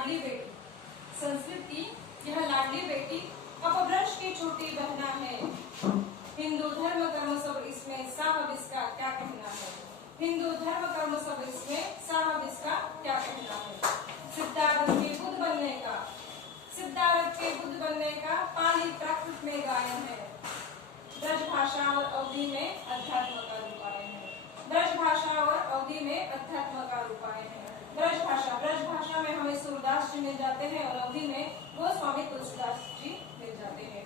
लाडली बेटी, संस्कृत की यह लाडली बेटी अपभ्रंश की छोटी बहना है। हिंदू धर्म कर्म सब इसमें साहब इसका क्या कहना है। हिंदू धर्म कर्म सब इसमें साहब इसका क्या कहना है। सिद्धार्थ के बुद्ध बनने का, सिद्धार्थ के बुद्ध बनने का पाली प्राकृत में गायन है। ब्रज भाषा और अवधि में अध्यात्म का रूपायन है। ब्रज भाषा और अवधि में अध्यात्म का रूपायन है। ब्रज भाषा में हमें सूरदास जी मिल जाते हैं और अवधि में गोस्वामी तुलसीदास जी मिल जाते हैं।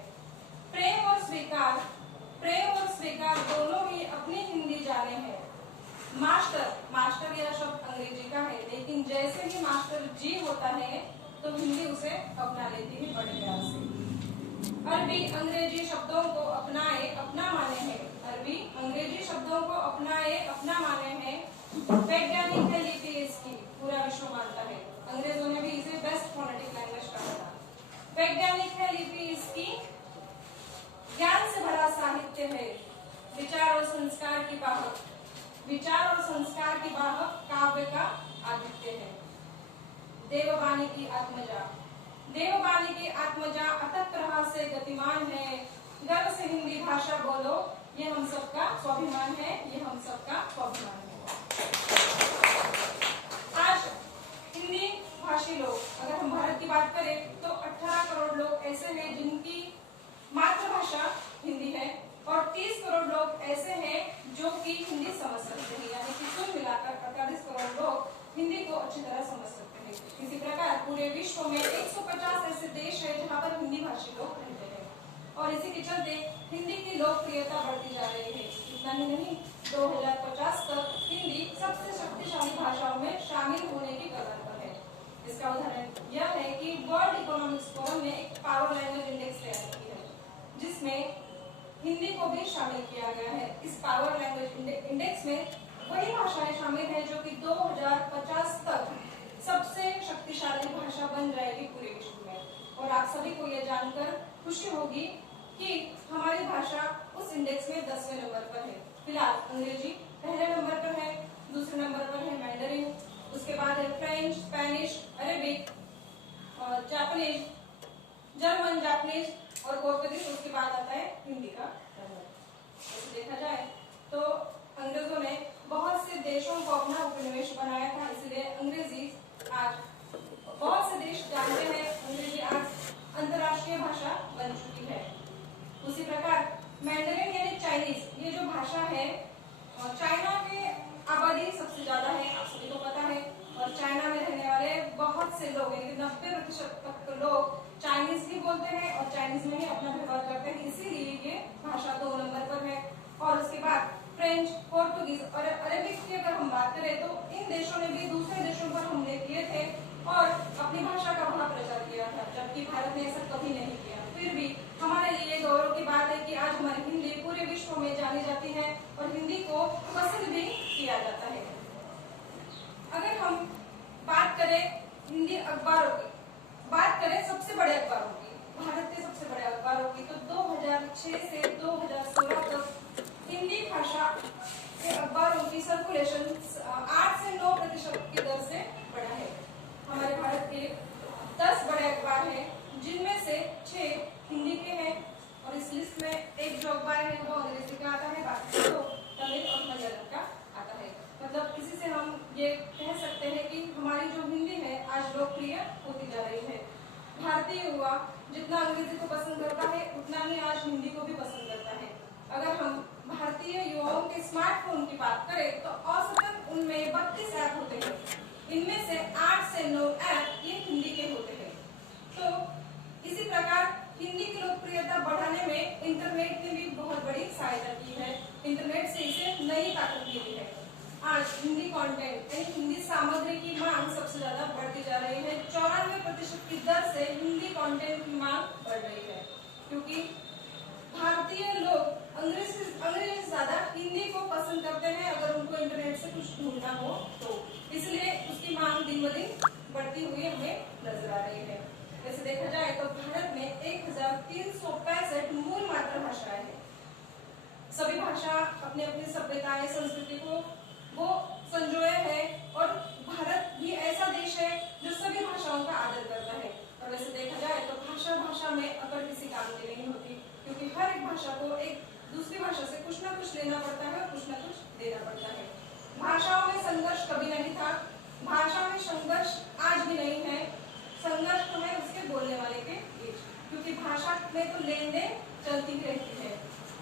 प्रेम और स्वीकार दोनों ही अपनी हिंदी जाने हैं। मास्टर यह शब्द अंग्रेजी का है, लेकिन जैसे ही मास्टर जी होता है तो हिंदी उसे अपना लेती है बड़े प्यार से। अरबी अंग्रेजी शब्दों को अपनाए अपना माने हैं। अरबी अंग्रेजी शब्दों को अपनाए अपना माने हैं। वैज्ञानिक है लिपि इसकी, पूरा विश्व मानता है। अंग्रेजों ने भी इसे बेस्ट फोनेटिक लैंग्वेज कहा था। वैज्ञानिक है लिपि इसकी, ज्ञान से भरा साहित्य है। विचार और संस्कार की वाहक काव्य का आदित्य है। देववाणी की आत्मजा अथक प्रवाह से गतिमान है। गर्व से हिंदी भाषा बोलो, ये हम सबका स्वाभिमान है, ये हम सबका स्वाभिमान है। आज हिंदी भाषी लोग, अगर हम भारत की बात करें तो 18 करोड़ लोग ऐसे हैं जिनकी मातृभाषा हिंदी है और 30 करोड़ लोग ऐसे हैं जो कि हिंदी समझ सकते हैं, यानी कि कुल मिलाकर 48 करोड़ लोग हिंदी को अच्छी तरह समझ सकते हैं। इसी प्रकार पूरे विश्व में 150 ऐसे देश है जहाँ पर हिंदी भाषी लोग रहते हैं और इसी के चलते हिंदी की लोकप्रियता बढ़ती जा रही है। इतना ही नहीं, 2050 तक हिंदी सबसे शक्तिशाली भाषाओं में शामिल होने की कगार पर है। इसका उदाहरण यह है कि वर्ल्ड इकोनॉमिक्स फोरम ने एक पावर लैंग्वेज इंडेक्स तैयार की है जिसमें हिंदी को भी शामिल किया गया है। इस पावर लैंग्वेज इंडेक्स में वही भाषाएं शामिल है जो कि 2050 तक सबसे शक्तिशाली भाषा बन जाएगी पूरे विश्व में। और आप सभी को यह जानकर खुशी होगी कि हमारी भाषा उस इंडेक्स में 10वें नंबर पर है। फिलहाल अंग्रेजी पहले नंबर पर है, दूसरे नंबर पर है मैंडरिन, उसके बाद है French, Spanish, Arabic, Japanese, German, Japanese और पोर्तुगीज, उसके बाद आता है हिंदी का नंबर। ऐसे देखा जाए तो अंग्रेजों ने बहुत से देशों को अपना उपनिवेश बनाया था, इसलिए अंग्रेजी आज बहुत से देश जानते हैं। अंग्रेजी आज अंतर्राष्ट्रीय भाषा बन चुकी है। उसी प्रकार मैंडरिन यानी चाइनीज, ये जो भाषा है, चाइना के आबादी सबसे ज्यादा है, आप सभी को पता है। और चाइना में रहने वाले बहुत से लोग, यानी 90% तक लोग चाइनीज ही बोलते हैं और चाइनीज में ही अपना व्यवहार करते हैं, इसीलिए ये भाषा 2 नंबर पर है। और उसके बाद फ्रेंच, पोर्तुगीज और अरेबिक की अगर हम बात करें तो इन देशों ने भी दूसरे देशों पर हमले किए थे और अपनी भाषा का वहां प्रचार किया था, जबकि भारत ने ऐसा कभी नहीं किया। फिर भी हमारे लिए गौरव की बात है कि आज हमारी हिंदी पूरे विश्व में जानी जाती है और हिंदी को पसंद भी किया जाता है। अगर हम बात करें हिंदी अखबारों की, बात करें सबसे बड़े अखबारों की, भारत के सबसे बड़े अखबारों की, तो 2006 से 2016 तक हिंदी भाषा के अखबारों की सर्कुलेशन 8 से 9% की दर से बढ़ा है। हमारे भारत के 10 बड़े अखबार हैं जिनमें से 6 हिंदी के हैं और इस लिस्ट में एक जो अखबार है वो अंग्रेजी का आता है, बाकी तो तमिल और मलयालम का आता है। मतलब इसी से हम ये कह सकते हैं कि हमारी जो हिंदी है आज लोकप्रिय होती जा रही है। भारतीय युवा जितना अंग्रेजी को पसंद करता है उतना ही आज हिंदी को भी पसंद करता है। अगर हम भारतीय युवाओं के स्मार्टफोन की बात करें तो औसतन उनमें 32 ऐप होते हैं, इनमें से 8 से 9 ऐप ये हिंदी के होते हैं। तो इसी प्रकार हिंदी की लोकप्रियता बढ़ाने में इंटरनेट ने भी बहुत बड़ी सहायता की है। इंटरनेट से इसे नई ताकत मिली है। आज हिंदी कंटेंट यानी हिंदी सामग्री की मांग सबसे ज्यादा बढ़ती जा रही है। 94% की दर से हिंदी कंटेंट की मांग बढ़ रही है, क्योंकि भारतीय लोग अंग्रेजी से ज्यादा हिंदी को पसंद करते हैं अगर उनको इंटरनेट से कुछ ढूंढना हो तो, इसलिए उसकी मांग दिन ब दिन बढ़ती हुई हमें नजर आ रही है। वैसे देखा जाए तो भारत में 1365 मूल मातृभाषाएं हैं। सभी भाषा अपनी अपनी सभ्यताएं, संस्कृति को वो संजोए है और भारत भी ऐसा देश है जो सभी भाषाओं का दूसरी भाषा से कुछ ना कुछ लेना पड़ता है और कुछ ना कुछ देना पड़ता है। भाषाओं में संघर्ष कभी नहीं था, भाषा में संघर्ष आज भी नहीं है। संघर्ष तो है उसके बोलने वाले के बीच, क्योंकि भाषा में तो लेन देन चलती ही रहती है।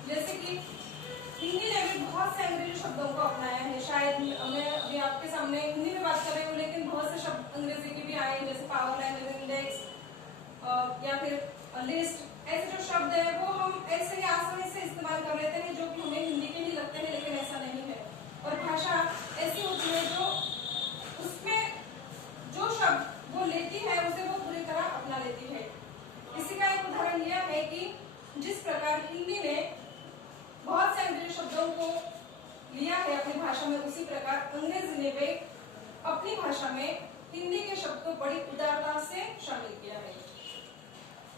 जैसे कि हिंदी ने भी बहुत से अंग्रेजी शब्दों को अपनाया है। शायद मैं अभी आपके सामने हिंदी में बात कर रही हूँ, लेकिन बहुत से शब्द अंग्रेजी के भी आए हैं, जैसे पावर लाइन, इंडेक्स या फिर लिस्ट। ऐसे जो शब्द है वो हम ऐसे ही आसानी से इस्तेमाल कर लेते हैं, जो कि हमें हिंदी के ही लगते हैं, लेकिन ऐसा नहीं है। और भाषा ऐसी होती है जो उसमें जो शब्द वो लेती है उसे वो पूरी तरह अपना लेती है। इसी का एक उदाहरण यह है कि जिस प्रकार हिंदी ने बहुत से अंग्रेजी शब्दों को लिया है अपनी भाषा में, उसी प्रकार अंग्रेजी ने भी अपनी भाषा में हिंदी के शब्द को बड़ी उदारता से शामिल किया है।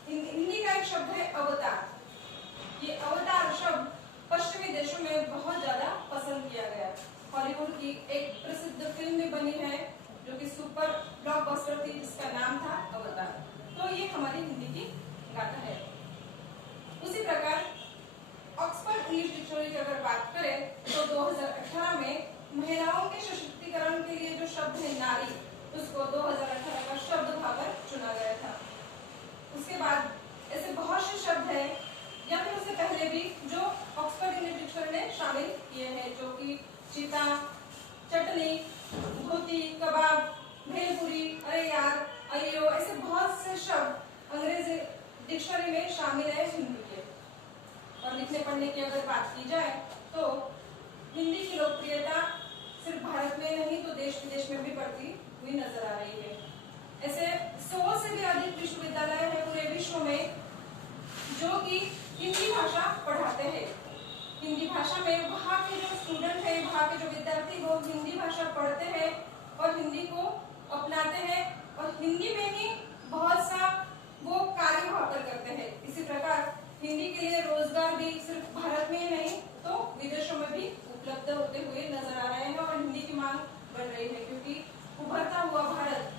हिंदी का एक शब्द है अवतार। ये अवतार शब्द पश्चिमी देशों में बहुत ज्यादा पसंद किया गया। हॉलीवुड की एक प्रसिद्ध फिल्म भी बनी है जो कि सुपर ब्लॉकबस्टर थी, जिसका नाम था अवतार। तो ये हमारी हिंदी की गाथा है। उसी प्रकार ऑक्सफोर्ड इंग्लिश डिक्शनरी की अगर बात करें तो 2018 में महिलाओं के सशक्तिकरण के लिए जो शब्द है नारी, उसको 2018 का शब्द भावर चुना गया था। उसके बाद ऐसे बहुत से शब्द हैं या फिर उससे पहले भी जो ऑक्सफोर्ड इंग्लिश डिक्शनरी ने शामिल किए हैं, जो कि चीता, चटनी, धोती, कबाब, भेलपुरी, अरे यार, अयो, ऐसे बहुत से शब्द अंग्रेजी डिक्शनरी में शामिल है हिंदी के। और लिखने पढ़ने की अगर बात की जाए तो हिंदी की लोकप्रियता सिर्फ भारत में नहीं तो देश विदेश में भी बढ़ती हुई नजर आ रही है। ऐसे 100 से भी अधिक विश्वविद्यालय है पूरे विश्व में जो कि हिंदी भाषा पढ़ाते हैं। हिंदी भाषा में वहाँ के जो स्टूडेंट है, वहाँ के जो विद्यार्थी लोग हिंदी भाषा पढ़ते हैं और हिंदी को अपनाते हैं और हिंदी में ही बहुत सा वो कार्य वहाँ पर करते हैं। इसी प्रकार हिंदी के लिए रोजगार भी सिर्फ भारत में ही नहीं तो विदेशों में भी उपलब्ध होते हुए नजर आ रहे हैं और हिंदी की मांग बढ़ रही है, क्योंकि उभरता हुआ भारत